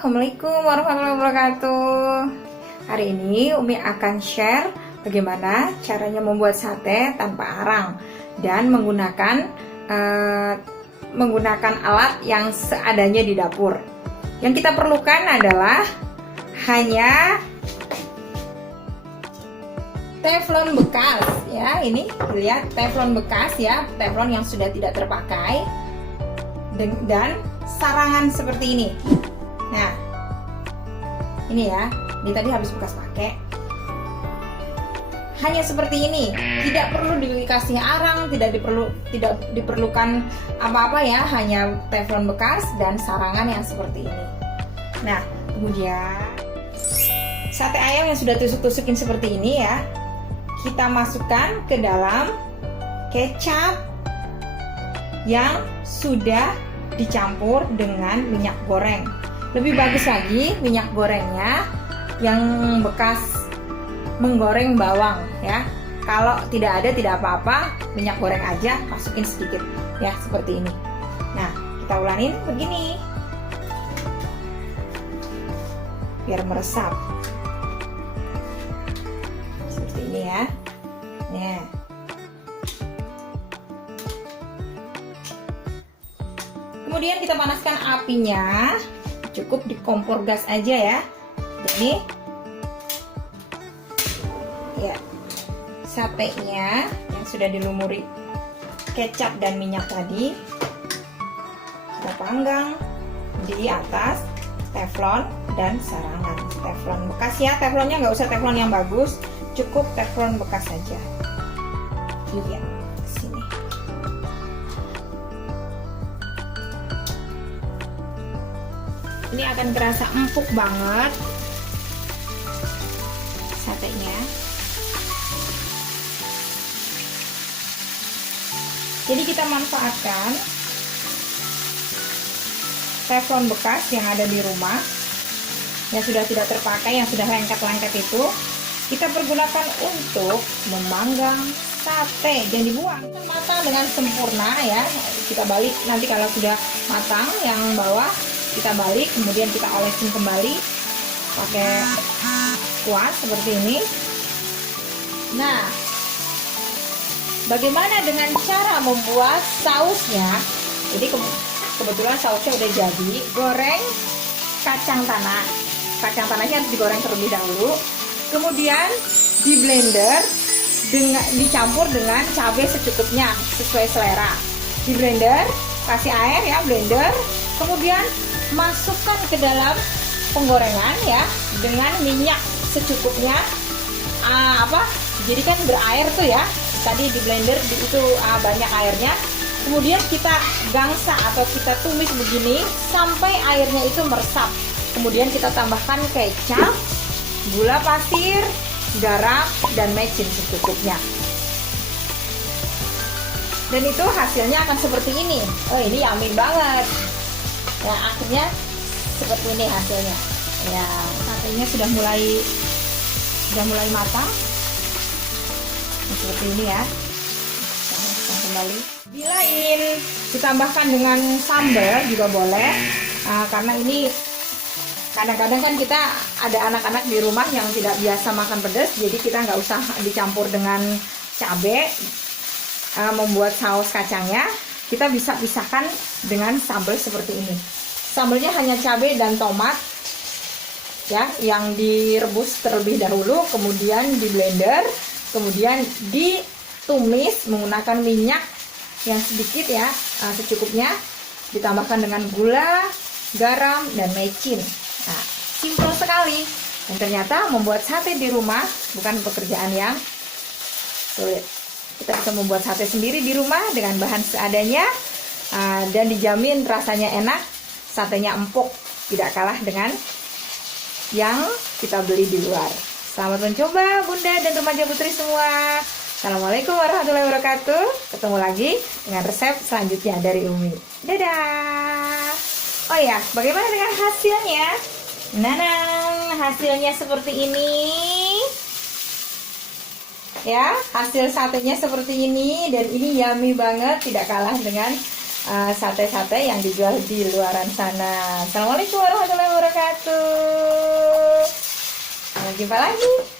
Assalamualaikum warahmatullahi wabarakatuh. Hari ini Umi akan share bagaimana caranya membuat sate tanpa arang dan menggunakan alat yang seadanya di dapur. Yang kita perlukan adalah hanya teflon bekas ya. Ini lihat teflon bekas ya, teflon yang sudah tidak terpakai dan sarangan seperti ini. Nah, ini ya, ini tadi habis bekas pakai. Hanya seperti ini, tidak perlu dikasih arang, tidak diperlukan apa-apa ya, hanya teflon bekas dan sarangan yang seperti ini. Nah, kemudian sate ayam yang sudah tusuk-tusukin seperti ini ya, kita masukkan ke dalam kecap yang sudah dicampur dengan minyak goreng. Lebih bagus lagi minyak gorengnya yang bekas menggoreng bawang ya. Kalau tidak ada tidak apa-apa, minyak goreng aja masukin sedikit ya, seperti ini. Nah, kita ulangin begini biar meresap seperti ini ya. Nah, kemudian kita panaskan apinya, cukup di kompor gas aja ya. Ini ya, satenya yang sudah dilumuri kecap dan minyak tadi kita panggang di atas teflon dan sarangan. Teflon bekas ya, teflonnya nggak usah teflon yang bagus, cukup teflon bekas saja. Iya, sini. Ini akan kerasa empuk banget satenya. Jadi kita manfaatkan teflon bekas yang ada di rumah, yang sudah tidak terpakai, yang sudah lengket-lengket itu, kita pergunakan untuk memanggang sate. Jangan dibuang, matang dengan sempurna ya. Kita balik nanti kalau sudah matang yang bawah, kita balik, kemudian kita olesin kembali pakai kuas seperti ini. Nah, bagaimana dengan cara membuat sausnya? Jadi kebetulan sausnya udah jadi. Goreng kacang tanah. Kacang tanahnya harus digoreng terlebih dahulu. Kemudian di blender dicampur dengan cabai secukupnya sesuai selera. Di blender, kasih air ya, blender. Kemudian masukkan ke dalam penggorengan ya dengan minyak secukupnya. Jadi kan berair tuh ya, tadi di blender itu banyak airnya. Kemudian kita gangsa atau kita tumis begini sampai airnya itu meresap. Kemudian kita tambahkan kecap, gula pasir, garam, dan mecin secukupnya. Dan itu hasilnya akan seperti ini. Oh, ini yummy banget. Ya, akhirnya seperti ini hasilnya. Ya, satenya sudah mulai matang. Nah, seperti ini ya. Kita kembali. Bila ingin ditambahkan dengan sambal juga boleh. Karena ini kadang-kadang kan kita ada anak-anak di rumah yang tidak biasa makan pedas, jadi kita nggak usah dicampur dengan cabai. Membuat saus kacangnya, kita bisa pisahkan dengan sambal seperti ini. Sambalnya hanya cabai dan tomat ya, yang direbus terlebih dahulu, kemudian di blender, kemudian ditumis menggunakan minyak yang sedikit ya, secukupnya, ditambahkan dengan gula, garam, dan mecin. Nah, simpel sekali. Dan ternyata membuat sate di rumah bukan pekerjaan yang sulit. Kita bisa membuat sate sendiri di rumah dengan bahan seadanya, dan dijamin rasanya enak, satenya empuk, tidak kalah dengan yang kita beli di luar. Selamat mencoba Bunda dan remaja putri semua. Assalamualaikum warahmatullahi wabarakatuh. Ketemu lagi dengan resep selanjutnya dari Umi. Dadah. Oh ya, bagaimana dengan hasilnya? Nah, hasilnya seperti ini. Ya, hasil satenya seperti ini, dan ini yummy banget, tidak kalah dengan sate-sate yang dijual di luaran sana. Assalamualaikum warahmatullahi wabarakatuh. wabarakatuh. Sampai jumpa lagi.